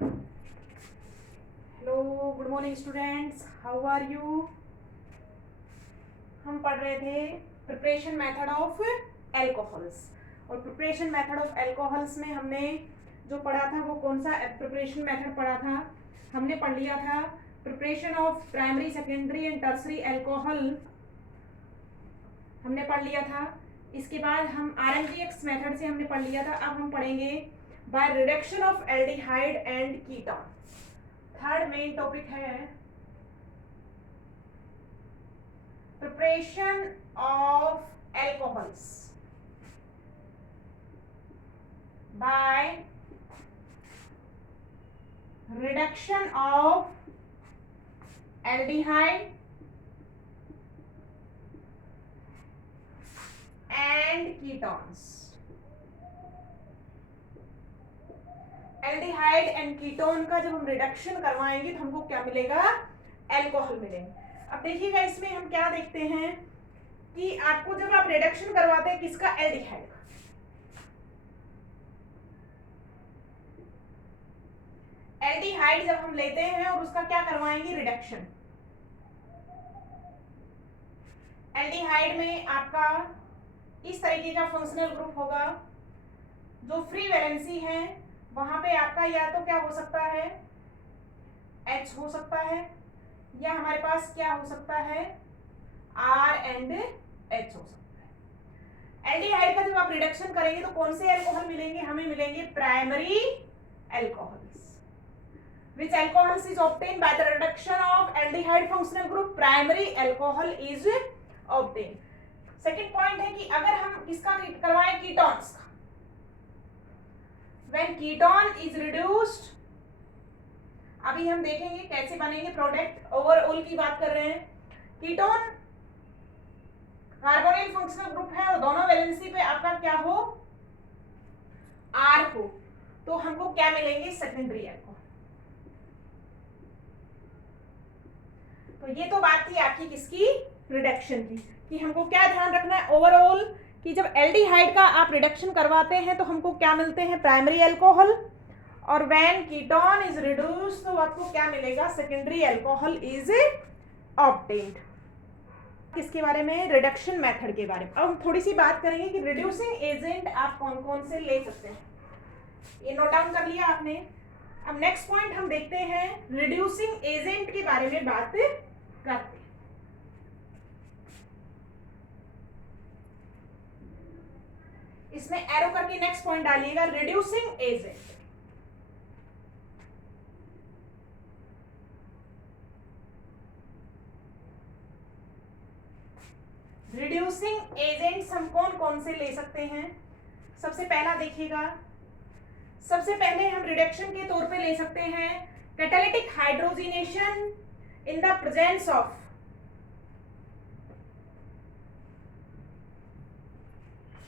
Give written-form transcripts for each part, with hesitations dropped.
Hello, good morning students, how are you. हम पढ़ रहे थे प्रिपरेशन मेथड ऑफ एल्कोहल्स, और प्रिपरेशन मेथड ऑफ एल्कोहल्स में हमने जो पढ़ा था वो कौन सा प्रिपरेशन मेथड पढ़ा था। हमने पढ़ लिया था preparation of primary, secondary and tertiary alcohol, हमने पढ़ लिया था। इसके बाद हम आरएमजीएक्स मेथड से हमने पढ़ लिया था। अब हम पढ़ेंगे by reduction of aldehyde and ketone. Third main topic है preparation of alcohols by reduction of aldehyde and ketones. Aldehyde and ketone का जब हम रिडक्शन करवाएंगे तो हमको क्या मिलेगा, एल्कोहल मिलेंगे। अब देखिएगा इसमें हम क्या देखते हैं कि आपको जब आप रिडक्शन करवाते हैं किसका, एल्डिहाइड का, एल्डिहाइड जब हम लेते हैं और उसका क्या करवाएंगे, रिडक्शन। एल्डिहाइड में आपका इस तरीके का फंक्शनल ग्रुप होगा, जो फ्री वैलेंसी है वहां पे आपका या तो क्या हो सकता है, H हो सकता है, या हमारे पास क्या हो सकता है, R एंड H हो सकता है। एल्डिहाइड का जब आप रिडक्शन करेंगे तो कौन से एल्कोहल मिलेंगे, हमें मिलेंगे primary alcohols. Which alcohols is obtained by the reduction of aldehyde functional group, primary alcohol is obtained. Second point है कि अगर हम किसका करवाएं, कीटोन्स का, when ketone is reduced, अभी हम देखेंगे कैसे बनेंगे प्रोडक्ट, ओवरऑल की बात कर रहे हैं। कीटोन कार्बोनिल फंक्शनल ग्रुप है और दोनों वैलेंसी पे आपका क्या हो, R हो, तो हमको क्या मिलेंगे, सेकेंडरी एल्कोहल। तो ये तो बात थी आपकी किसकी, रिडक्शन की, कि हमको क्या ध्यान रखना है ओवरऑल कि जब एल्डिहाइड का आप रिडक्शन करवाते हैं तो हमको क्या मिलते हैं, प्राइमरी एल्कोहल, और व्हेन कीटोन इज रिड्यूस्ड तो आपको क्या मिलेगा, सेकेंडरी एल्कोहल इज ऑब्टेन्ड। किसके बारे में, रिडक्शन मेथड के बारे में। अब हम थोड़ी सी बात करेंगे कि रिड्यूसिंग एजेंट आप कौन कौन से ले सकते हैं, ये नोट डाउन कर लिया आपने। अब नेक्स्ट पॉइंट हम देखते हैं, रिड्यूसिंग एजेंट के बारे में बात करते हैं। इसमें एरो करके नेक्स्ट पॉइंट डालिएगा, रिड्यूसिंग एजेंट। रिड्यूसिंग एजेंट्स हम कौन कौन से ले सकते हैं। सबसे पहला देखिएगा, सबसे पहले हम रिडक्शन के तौर पे ले सकते हैं catalytic hydrogenation in the presence of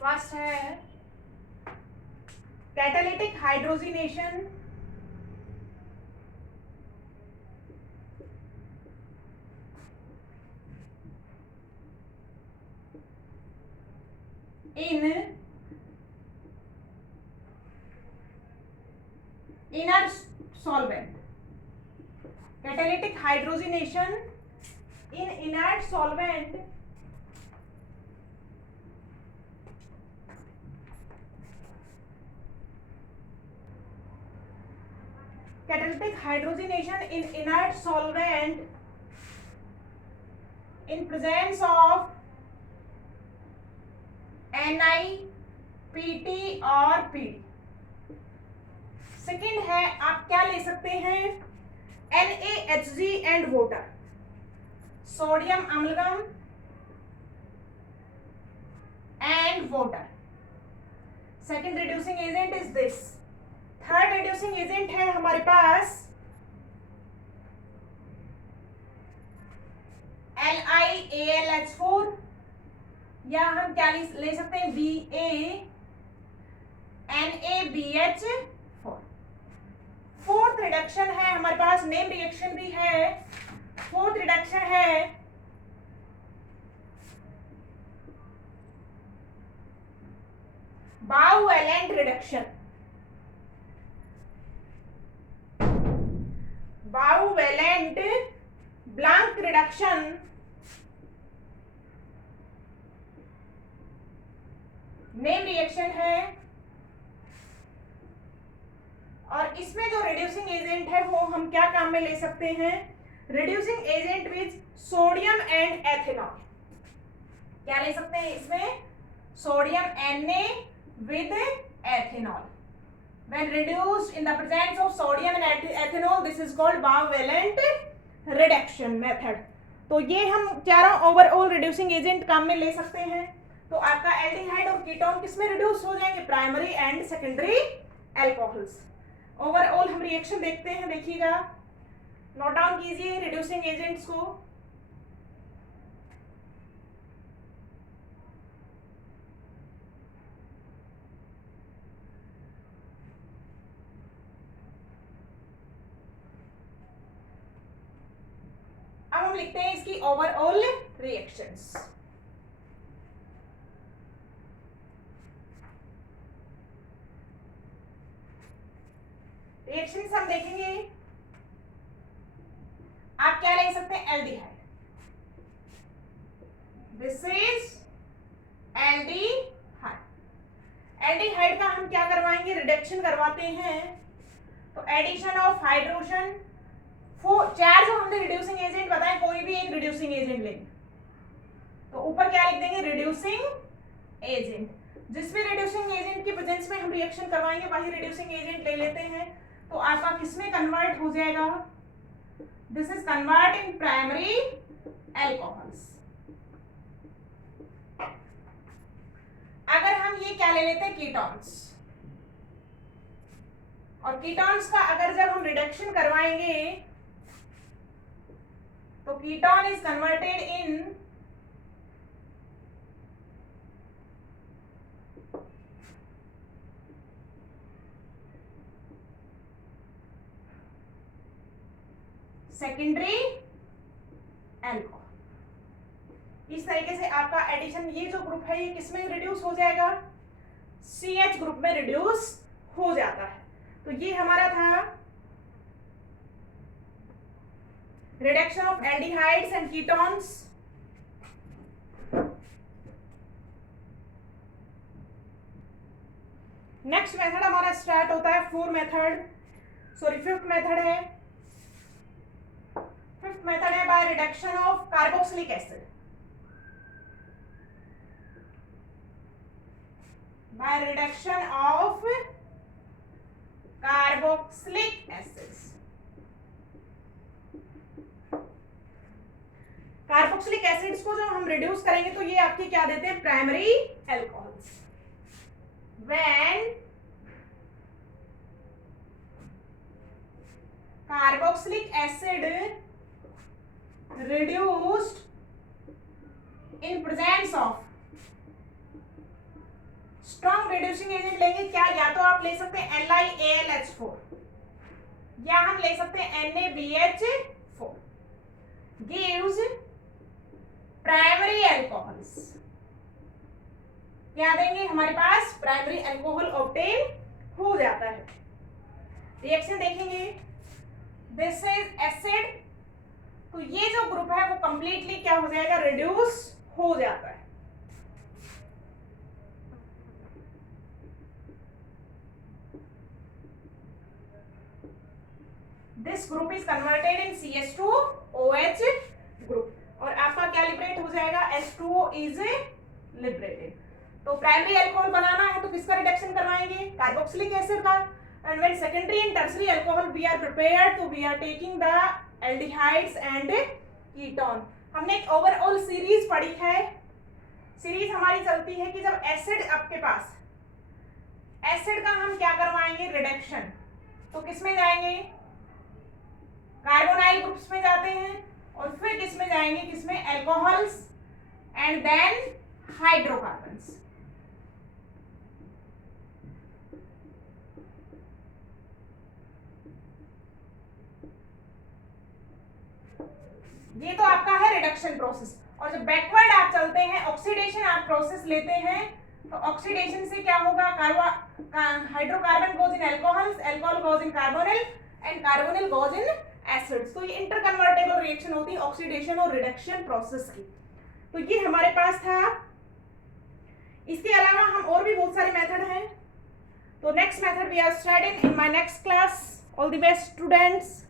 first है catalytic hydrogenation in inert solvent, catalytic hydrogenation in inert solvent catalytic hydrogenation in inert solvent in presence of Ni, Pt और Pd। सेकेंड है आप क्या ले सकते हैं, NaHg and water, sodium amalgam and water. Second reducing agent is this. Third reducing agent है हमारे पास LiAlH4, या हम क्या ले सकते हैं, BaNaBH4। फोर्थ रिडक्शन है हमारे पास, नेम रिएक्शन भी है, फोर्थ रिडक्शन है बाउवैलेंट रिडक्शन। रिडक्शन नेम रिएक्शन है, और इसमें जो रिड्यूसिंग एजेंट है वो हम क्या काम में ले सकते हैं, reducing agent with sodium and ethanol. क्या ले सकते हैं इसमें, sodium Na with ethanol. When reduced in the presence of sodium and ethanol, this is called bivalent reduction method. तो ये हम चारों ओवरऑल रिड्यूसिंग एजेंट काम में ले सकते हैं। तो आपका एल्डिहाइड और कीटोन किसमें रिड्यूस हो जाएंगे, primary and secondary alcohols. Overall हम रिएक्शन देखते हैं, देखिएगा, नोट डाउन कीजिए रिड्यूसिंग एजेंट्स को। अब हम लिखते हैं इसकी ओवरऑल रिएक्शंस। रिएक्शंस हम देखेंगे, आप क्या ले सकते हैं, aldehyde, this is aldehyde. Aldehyde का हम क्या करवाएंगे, रिडक्शन करवाते हैं। तो एडिशन ऑफ हाइड्रोजन, चार जो हमने रिड्यूसिंग एजेंट बताए, कोई भी एक रिड्यूसिंग एजेंट लेंगे, तो ऊपर क्या लिख देंगे, रिड्यूसिंग एजेंट। जिस भी रिड्यूसिंग एजेंट की प्रेजेंस में हम रिएक्शन करवाएंगे वही रिड्यूसिंग एजेंट ले लेते हैं। तो आपका किसमें कन्वर्ट हो जाएगा, this is convert in primary alcohols. अगर हम ये क्या ले लेते हैं, कीटोन्स, और कीटोन्स का अगर जब हम रिडक्शन करवाएंगे तो ketone is converted in secondary alcohol. इस तरीके से आपका एडिशन, ये जो ग्रुप है ये किसमें रिड्यूस हो जाएगा, CH ग्रुप में रिड्यूस हो जाता है। तो ये हमारा था reduction of aldehydes and ketones. Next method हमारा स्टार्ट होता है फिफ्थ मेथड है। फिफ्थ मेथड है bye reduction of carboxylic acid. by reduction of carboxylic acids। Carboxylic acids को जब हम रिड्यूस करेंगे तो ये आपके क्या देते हैं, primary alcohols. When carboxylic acid reduced in presence of strong reducing agent लेंगे क्या, या तो आप ले सकते हैं LiAlH4 या हम ले सकते हैं NaBH4, gives प्राइमरी एल्कोहल्स। क्या देंगे, हमारे पास प्राइमरी एल्कोहल ऑब्टेन हो जाता है। रिएक्शन देखेंगे, दिस इज एसिड, तो ये जो ग्रुप है वो कंप्लीटली क्या हो जाएगा, रिड्यूस हो जाता है। This group is converted in CH2OH group, और आपका क्या लिबरेट हो जाएगा, H2O इज लिबरेटेड। तो प्राइमरी अल्कोहल बनाना है तो किसका रिडक्शन करवाएंगे, कार्बोक्सिलिक एसिड का। And when secondary and tertiary alcohol we are prepared, तो we are taking the aldehydes and ketone. हमने एक ओवरऑल सीरीज पढ़ी है। सीरीज हमारी चलती है कि जब एसिड आपके पास, एसिड का हम क्या करवाएंगे, रिडक्शन, तो किसमें जाएंगे, कार्बोनाइल ग्रुप्स में जाते हैं, और फिर किसमें जाएंगे, किसमें, एल्कोहल्स एंड देन हाइड्रोकार्बन्स। ये तो आपका है रिडक्शन प्रोसेस। और जब बैकवर्ड आप चलते हैं, ऑक्सीडेशन आप प्रोसेस लेते हैं, तो ऑक्सीडेशन से क्या होगा, hydrocarbon goes in alcohols, alcohol goes in carbonyl, and carbonyl goes in acids. तो ये इंटरकन्वर्टेबल रिएक्शन होती है ऑक्सीडेशन और रिडक्शन प्रोसेस की। तो ये हमारे पास था। इसके अलावा हम और भी बहुत सारे मेथड हैं। तो next method we are studying in my next class. All the best students.